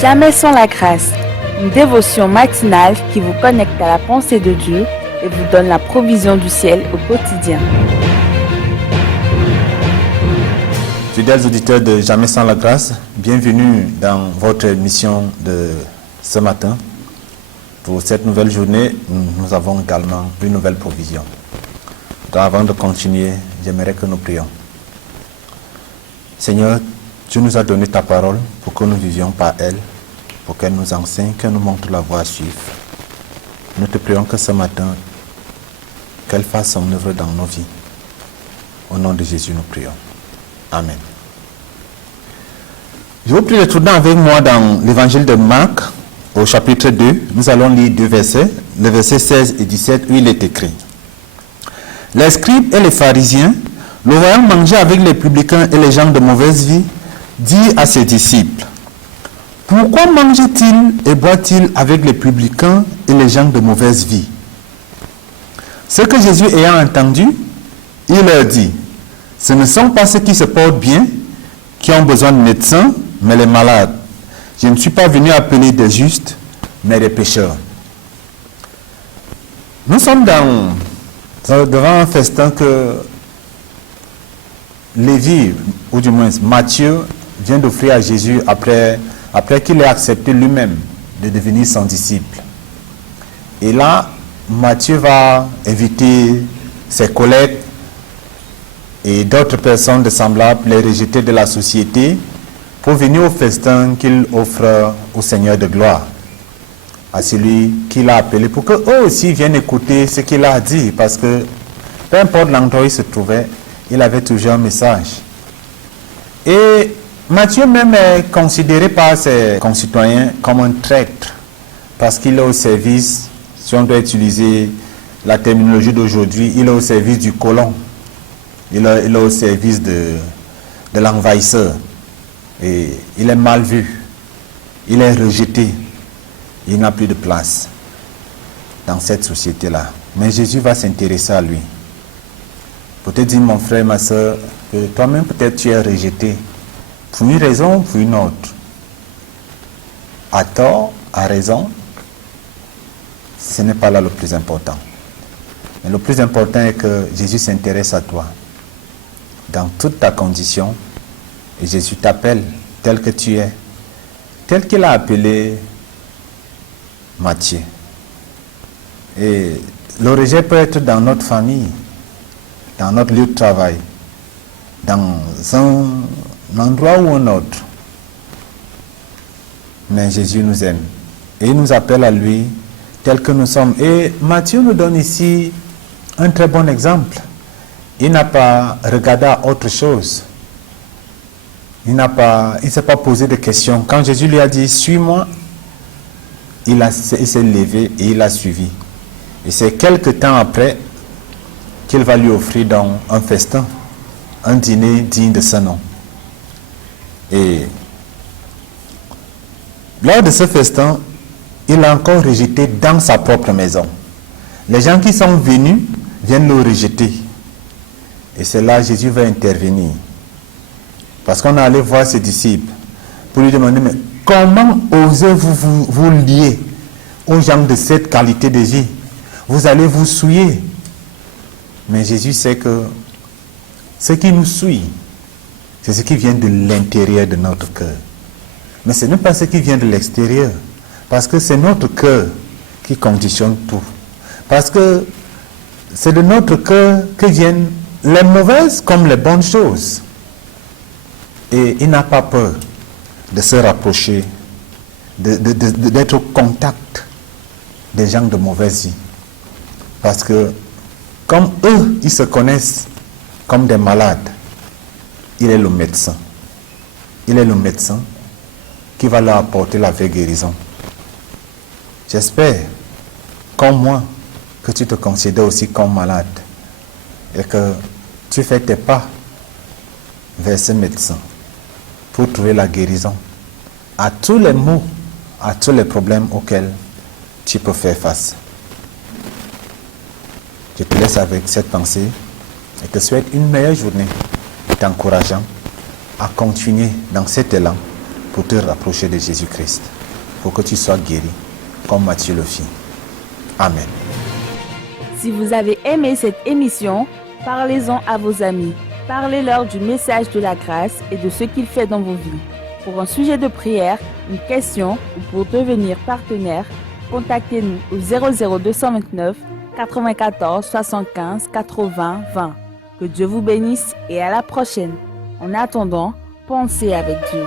Jamais sans la grâce, une dévotion matinale qui vous connecte à la pensée de Dieu et vous donne la provision du ciel au quotidien. Fidèles auditeurs de Jamais sans la grâce, bienvenue dans votre émission de ce matin. Pour cette nouvelle journée, nous avons également une nouvelle provision. Donc avant de continuer, j'aimerais que nous prions. Seigneur, tu nous as donné ta parole pour que nous vivions par elle, pour qu'elle nous enseigne, qu'elle nous montre la voie à suivre. Nous te prions que ce matin, qu'elle fasse son œuvre dans nos vies. Au nom de Jésus, nous prions. Amen. Je vous prie de tourner avec moi dans l'évangile de Marc, au chapitre 2. Nous allons lire deux versets, le verset 16 et 17, où il est écrit. Les scribes et les pharisiens, le voyant manger avec les publicains et les gens de mauvaise vie, dit à ses disciples, « Pourquoi mange-t-il et boit-il avec les publicains et les gens de mauvaise vie ?» Ce que Jésus ayant entendu, il leur dit, « Ce ne sont pas ceux qui se portent bien, qui ont besoin de médecins, mais les malades. Je ne suis pas venu appeler des justes, mais des pécheurs. » Nous sommes devant un festin que Lévi, ou du moins Matthieu, vient d'offrir à Jésus après qu'il ait accepté lui-même de devenir son disciple. Et là, Matthieu va inviter ses collègues et d'autres personnes de semblables, les rejetés de la société, pour venir au festin qu'il offre au Seigneur de gloire, à celui qu'il a appelé, pour qu'eux aussi viennent écouter ce qu'il a dit, parce que peu importe l'endroit où il se trouvait, il avait toujours un message. Et Matthieu même est considéré par ses concitoyens comme un traître, parce qu'il est au service, si on doit utiliser la terminologie d'aujourd'hui, il est au service du colon, il est au service de l'envahisseur. Et il est mal vu, il est rejeté, il n'a plus de place dans cette société-là. Mais Jésus va s'intéresser à lui. Pour te dire, mon frère, ma soeur, que toi-même peut-être tu es rejeté, pour une raison ou pour une autre. À tort, à raison, ce n'est pas là le plus important. Mais le plus important est que Jésus s'intéresse à toi, dans toute ta condition, et Jésus t'appelle tel que tu es, tel qu'il a appelé Matthieu. Et le rejet peut être dans notre famille, dans notre lieu de travail, dans un endroit ou un autre. Mais Jésus nous aime et il nous appelle à lui tel que nous sommes. Et Matthieu nous donne ici un très bon exemple. Il n'a pas regardé à autre chose. Il ne s'est pas posé de questions. Quand Jésus lui a dit « Suis-moi », il s'est levé et il a suivi. Et c'est quelque temps après qu'il va lui offrir donc un festin, un dîner digne de ce nom. Et lors de ce festin, il a encore rejeté dans sa propre maison. Les gens qui sont venus viennent le rejeter. Et c'est là que Jésus va intervenir. Parce qu'on est allé voir ses disciples pour lui demander, mais comment osez-vous vous lier aux gens de cette qualité de vie? Vous allez vous souiller. Mais Jésus sait que ce qui nous souille, c'est ce qui vient de l'intérieur de notre cœur. Mais ce n'est pas ce qui vient de l'extérieur. Parce que c'est notre cœur qui conditionne tout. Parce que c'est de notre cœur que viennent les mauvaises comme les bonnes choses. Et il n'a pas peur de se rapprocher, d'être au contact des gens de mauvaise vie. Parce que comme eux, ils se connaissent comme des malades, il est le médecin. Il est le médecin qui va leur apporter la vraie guérison. J'espère, comme moi, que tu te considères aussi comme malade et que tu fais tes pas vers ce médecin pour trouver la guérison à tous les maux, à tous les problèmes auxquels tu peux faire face. Je te laisse avec cette pensée et te souhaite une meilleure journée, t'encourageant à continuer dans cet élan pour te rapprocher de Jésus-Christ, pour que tu sois guéri, comme Matthieu le fit. Amen. Si vous avez aimé cette émission, parlez-en à vos amis. Parlez-leur du message de la grâce et de ce qu'il fait dans vos vies. Pour un sujet de prière, une question ou pour devenir partenaire, contactez-nous au 00229 94 75 80 20. Que Dieu vous bénisse et à la prochaine. En attendant, pensez avec Dieu.